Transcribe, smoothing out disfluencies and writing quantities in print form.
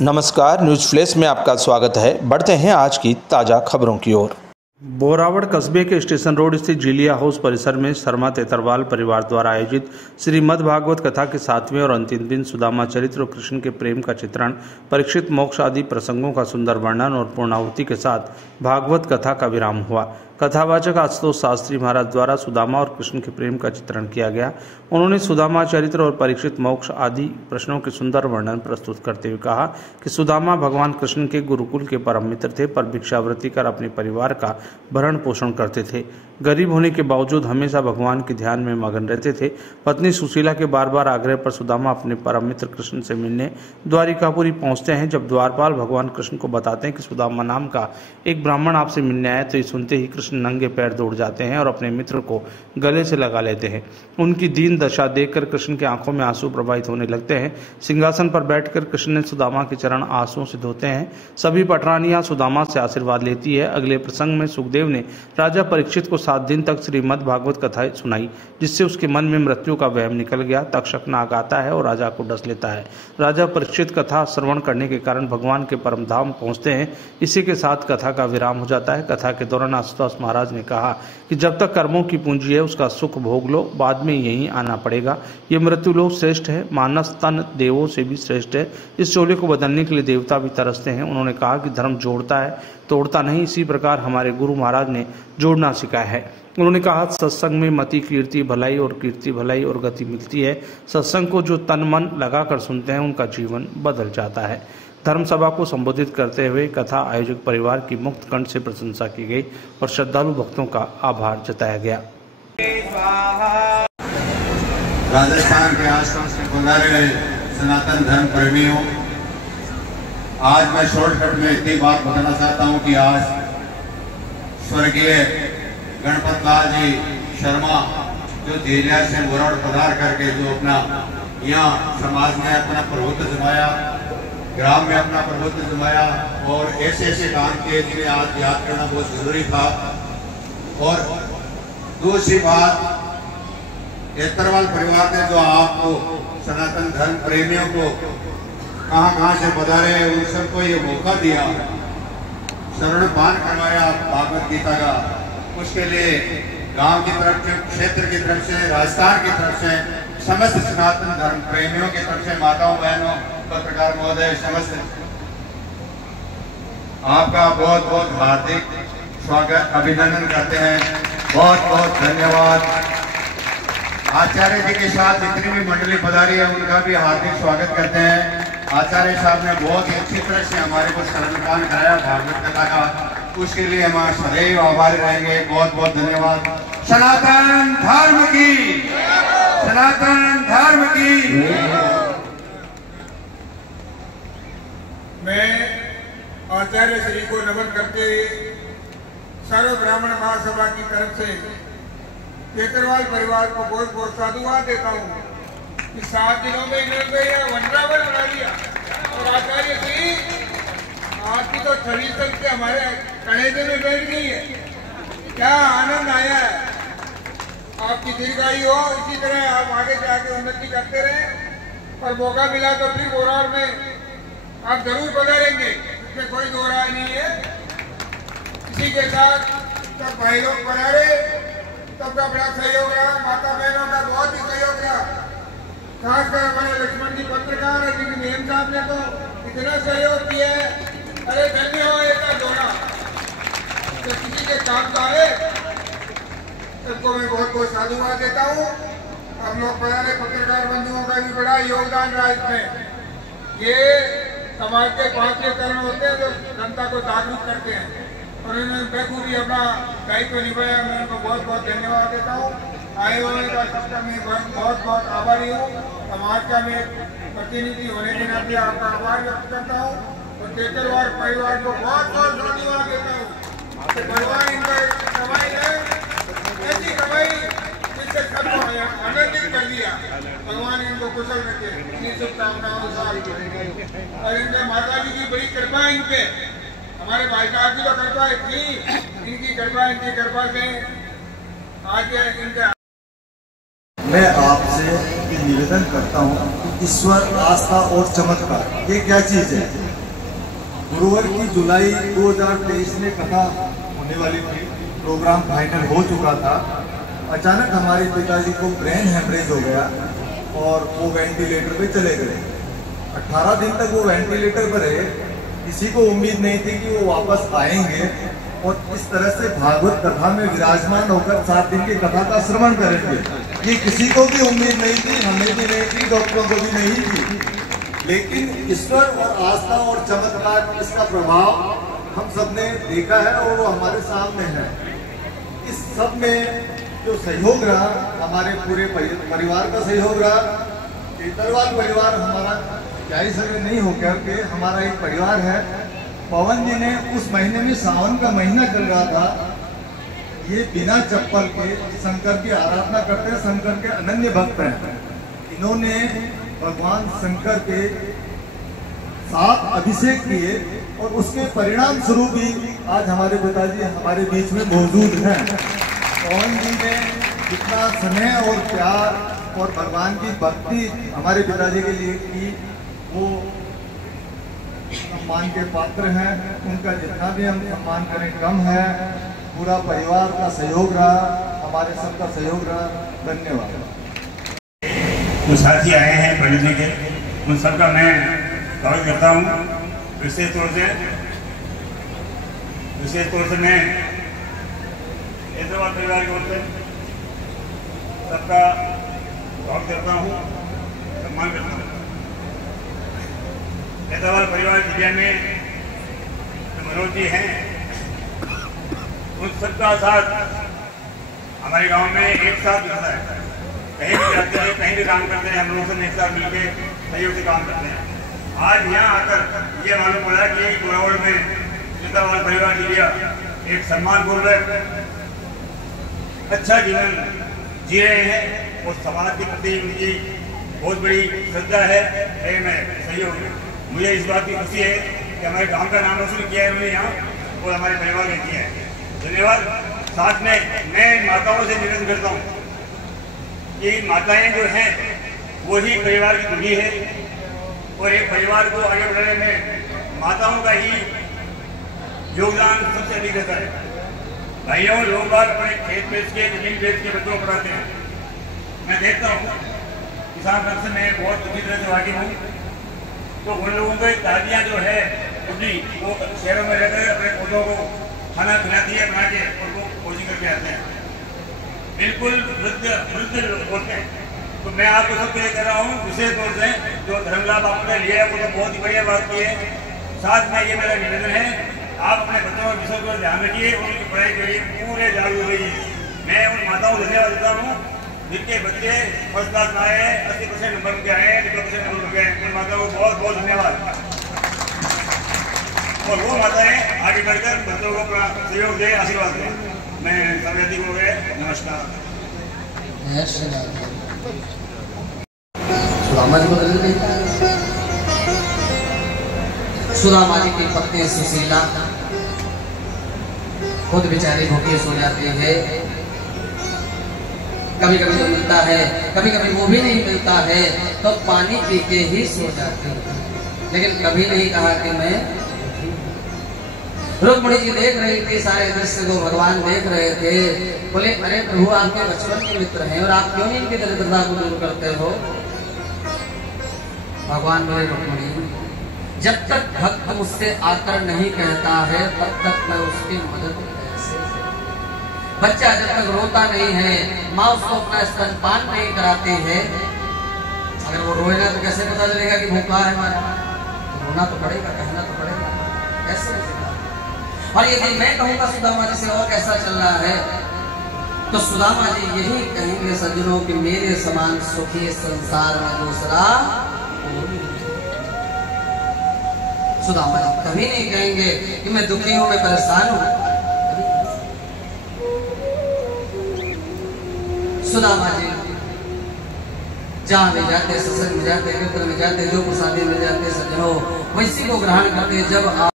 नमस्कार, news flash में आपका स्वागत है। बढ़ते हैं आज की ताज़ा खबरों की ओर। बोरावड़ कस्बे के स्टेशन रोड स्थित जिलिया हाउस परिसर में शर्मा तेतरवाल परिवार द्वारा आयोजित श्रीमद् भागवत कथा के 7वें और अंतिम दिन सुदामा चरित्र और कृष्ण के प्रेम का चित्रण, परीक्षित मोक्ष आदि प्रसंगों का सुंदर वर्णन और पूर्णाहुति के साथ भागवत कथा का विराम हुआ। कथावाचक आशुतोष शास्त्री महाराज द्वारा सुदामा और कृष्ण के प्रेम का चित्रण किया गया। उन्होंने सुदामा चरित्र और परीक्षित मोक्ष आदि प्रश्नों के सुंदर वर्णन प्रस्तुत करते हुए कहा कि सुदामा भगवान कृष्ण के गुरुकुल के परम मित्र थे, पर भिक्षावृत्ति कर अपने परिवार का भरण पोषण करते थे। गरीब होने के बावजूद हमेशा भगवान के ध्यान में मगन रहते थे। पत्नी सुशीला के बार बार आग्रह पर सुदामा अपने परम मित्र कृष्ण से मिलने द्वारिकापुरी पहुंचते हैं। जब द्वारपाल भगवान कृष्ण को बताते हैं कि सुदामा नाम का एक ब्राह्मण आपसे मिलने आया, तो ये सुनते ही कृष्ण नंगे पैर दौड़ जाते हैं और अपने मित्र को गले से लगा लेते हैं। उनकी दीन दशा देखकर कृष्ण की आंखों में आंसू प्रवाहित होने लगते हैं। सिंहासन पर बैठकर कृष्ण ने सुदामा के चरण आंसुओं से धोते हैं। सभी पटरानियां सुदामा से आशीर्वाद लेती है। अगले प्रसंग में सुखदेव ने राजा परीक्षित को 7 दिन तक श्रीमद् भागवत कथा सुनाई, जिससे उसके मन में मृत्यु का वहम निकल गया। तक्षक नाग आता है और राजा को डस लेता है। राजा परीक्षित कथा श्रवण करने के कारण भगवान के परम धाम पहुंचते हैं। इसी के साथ कथा का विराम हो जाता है। कथा के दौरान आशुतोष महाराज ने कहा कि जब तक कर्मों की पूंजी है उसका सुख भोग लो, बाद में यहीं आना पड़ेगा। ये मृत्यु लोक श्रेष्ठ है, मानस तन देवों से भी श्रेष्ठ है। इस चोले को बदलने के लिए देवता भी तरसते हैं। उन्होंने कहा कि धर्म जोड़ता है, तोड़ता नहीं। इसी प्रकार हमारे गुरु महाराज ने जोड़ना सिखाया है। उन्होंने कहा, सत्संग में मति कीर्ति भलाई और कीर्ति भलाई और गति मिलती है। सत्संग को जो तन मन लगाकर सुनते हैं उनका जीवन बदल जाता है। धर्म सभा को संबोधित करते हुए कथा आयोजक परिवार की मुक्त कंठ से प्रशंसा की गई और श्रद्धालु भक्तों का आभार जताया गया। राजस्थान के आसपास में पधारे हुए सनातन धर्म प्रेमियों, आज मैं शॉर्टकट में इतनी बात बताना चाहता हूं कि आज स्वर्गीय गणपत लाल जी शर्मा जो जिलिया से बोरावड़ पधार करके जो अपना यहाँ समाज में अपना प्रभुत्व जमाया, ग्राम में अपना प्रभुत्व जमाया और ऐसे ऐसे काम किए जिन्हें आज याद करना बहुत जरूरी था। और दूसरी बात, तेतरवाल परिवार ने जो आपको सनातन धर्म प्रेमियों को कहाँ से पधारे उन सबको ये मौका दिया, शरणपान करवाया भागवत गीता का, उसके लिए गांव की तरफ से, क्षेत्र की तरफ से, राजस्थान की तरफ से, समस्त सनातन धर्म प्रेमियों की तरफ से, माताओं बहनों, पत्रकार महोदय, समस्त आपका बहुत बहुत हार्दिक स्वागत अभिनंदन करते हैं। बहुत बहुत धन्यवाद। आचार्य जी के साथ जितनी भी मंडली पधारी है उनका भी हार्दिक स्वागत करते हैं। आचार्य साहब ने बहुत ही अच्छी तरह से हमारे को शरणपान कराया भागवत कथा का, उसके लिए हम सदैव आभारी रहेंगे। बहुत बहुत धन्यवाद। सनातन धर्म की, सनातन धर्म की। मैं आचार्य श्री को नमन करते सर्व ब्राह्मण महासभा की तरफ से तेतरवाल परिवार को बहुत बहुत साधुवाद देता हूँ कि 7 दिनों में इन्होंने यह वंडरावल बना दिया। और आचार्य श्री आपकी तो छवि तक के हमारे कलेजे में बैठ गई है। क्या आनंद आया है। आपकी दीर्घायु हो, इसी तरह आप आगे से आगे उन्नति करते रहें। और मौका मिला तो फिर बोरावड़ में आप जरूर पधारेंगे, इसमें कोई दो राय नहीं है। इसी के साथ सब भाई लोग पधारे, सबका बड़ा सहयोग रहा, माता बहनों का बहुत ही सहयोग रहा। खासकर हमारे लक्ष्मण जी पत्रकार और जी मेम साहब ने तो इतना सहयोग किया है। अरे धन्य हो ऐसा जोड़ा तो किसी के काम का है। सबको मैं बहुत बहुत साधुवाद देता हूँ। हम लोग पधारे पत्रकार बंधुओं का भी बड़ा योगदान रहा इसमें। ये समाज के 5 चरण होते हैं जो जनता को जागरूक करते हैं और उन्होंने बेखूबी अपना दायित्व निभाया। मैं उनको बहुत बहुत धन्यवाद देता हूँ। आए होने का सबका मैं बहुत बहुत आभारी हूँ। समाज का मैं प्रतिनिधि होने के नाते आपका आभार व्यक्त करता हूँ और तेतरवाल परिवार को बहुत बहुत धन्यवाद देता हूँ। भगवान इनका कमाई है, ऐसी कमाई जिससे सबको आनंदित कर दिया। भगवान इनको कुशल रखे, इतनी शुभकामनाओं के साथ। और इनके माता जी की बड़ी कृपा इन पे, हमारे भाई साहब की तो कृपा थी, इनकी कृपा से आज इनके। मैं आपसे ये निवेदन करता हूँ कि ईश्वर, आस्था और चमत्कार ये क्या चीज है। गुरुवार की जुलाई 2023 में कथा होने वाली थी, प्रोग्राम फाइनल हो चुका था। अचानक हमारे पिताजी को ब्रेन हेमरेज हो गया और वो वेंटिलेटर पे चले गए। 18 दिन तक वो वेंटिलेटर पर रहे। किसी को उम्मीद नहीं थी कि वो वापस आएंगे और इस तरह से भागवत कथा में विराजमान होकर 7 दिन की कथा का श्रवण करेंगे। ये किसी को भी उम्मीद नहीं थी, हमें भी नहीं थी, डॉक्टरों को भी नहीं थी। लेकिन ईश्वर और आस्था और चमत्कार, इसका प्रभाव हम सब ने देखा है और वो हमारे सामने है। इस सब में जो सहयोग रहा, हमारे पूरे परिवार का सहयोग रहा। केतरवाल परिवार हमारा क्या ही सगे नहीं होकर के हमारा एक परिवार है। पवन जी ने उस महीने में, सावन का महीना चल रहा था, ये बिना चप्पल के शंकर की आराधना करते हैं, शंकर के अनन्य भक्त हैं। इन्होंने भगवान शंकर के 7 अभिषेक किए और उसके परिणाम स्वरूप ही आज हमारे पिताजी हमारे बीच में मौजूद हैं। पवन जी ने कितना स्नेह और प्यार और भगवान की भक्ति हमारे पिताजी के लिए की, वो सम्मान के पात्र हैं। उनका जितना भी हम सम्मान करें कम है। पूरा परिवार का सहयोग रहा, हमारे सबका सहयोग रहा। धन्यवाद। जो साथी आए हैं पंडित जी के, उन सबका मैं स्वागत करता हूँ। विशेष तौर से मैं केतरवाल परिवार की ओर से सबका स्वागत करता हूँ, सम्मान करता हूँ। केतरवाल परिवार जिले में मनोज जी हैं, उन सबका साथ हमारे गांव में एक साथ रहता है। कहीं भी जाते हैं, कहीं भी काम करते हैं, हम लोग सब एक साथ मिलकर सहयोग से काम करते हैं। आज यहाँ आकर ये मालूम पड़ा कि बोरावड़ में केतरवाल परिवार के लिए एक सम्मानपूर्वक अच्छा जीवन जी रहे हैं और समाज के प्रति उनकी बहुत बड़ी श्रद्धा है, प्रेम है, सहयोग है। मुझे इस बात की खुशी है कि हमारे गांव का नाम रोशन किया है उन्होंने यहाँ और हमारे परिवार ने किया है। धन्यवाद। साथ में मैं माताओं से निवेदन करता हूँ कि माताएं जो हैं वही परिवार की धुरी है और एक परिवार को आगे बढ़ाने में माताओं का ही योगदान सबसे अधिक रहता है। भाइयों, लोग बाग अपने खेत बेच के, जमीन बेच के बच्चों को पढ़ाते हैं। मैं देखता हूँ किसान वर्ग से मैं बहुत अच्छी तरह से वाकिफ हूँ। तो उन लोगों की दादियाँ जो है अपनी, वो शहरों में रहकर अपने पौधों को खाना खिलाती है बना के और वो खोजी करके आते हैं। बिल्कुल वृद्ध लोग होते हैं। तो मैं आपको सबको ये कह रहा हूँ, विशेष तौर से जो धर्म लाभ आपने लिया है वो तो बहुत ही बढ़िया बात की है। साथ में ये मेरा निवेदन है, आप अपने बच्चों और विषयों को ध्यान रखिए, उनकी पढ़ाई के लिए पूरे जागरूक रहिए। मैं उन माताओं को धन्यवाद देता हूँ जिनके बच्चे फर्स्ट क्लास में आए हैं, 80% नंबर के आए हैं, 90% नंबर के आए। उन माताओं को बहुत बहुत धन्यवाद। और वो माताएं आगे बढ़कर बच्चों को अपना सहयोग दें, आशीर्वाद दें। मैं सर्वैती हो गए। नमस्कार। सुदामा जी बदल गई। सुदामा जी की पत्नी सुशीला खुद बेचारी भूखी सो जाती है। कभी कभी जो मिलता है, कभी कभी वो भी नहीं मिलता है, तो पानी पी के ही सो जाती है। लेकिन कभी नहीं कहा कि मैं। रुक्मिणी जी देख रही थी सारे दृश्य को, भगवान देख रहे थे। बोले, अरे प्रभु, आपके बचपन के मित्र हैं और आप क्यों नहीं इनकी दरिद्रता को दूर करते हो? भगवान बोले, रुक्मिणी, जब तक भक्त मुझसे आकर नहीं कहता है तब तक मैं उसकी मदद कैसे करूं? बच्चा जब तक रोता नहीं है, माँ उसको अपना स्तनपान नहीं कराती है, अगर वो रोए ना तो कैसे पता चलेगा कि भूखा है हमारा? तो रोना तो पड़ेगा, कहना तो पड़ेगा, कैसे? और यदि मैं कहूँगा सुदामा जी से और कैसा चल रहा है, तो सुदामा जी यही कहेंगे सज्जनों कि मेरे समान सुखी संसार में दूसरा। सुदामा जी कभी नहीं कहेंगे कि मैं दुखी हूं, मैं परेशान हूं। सुदामा जी जहां भी जाते, सत्संग में जाते, कीर्तन में जाते, जो प्रसादी में जाते, सज्जनों वैसी को ग्रहण करते। जब आप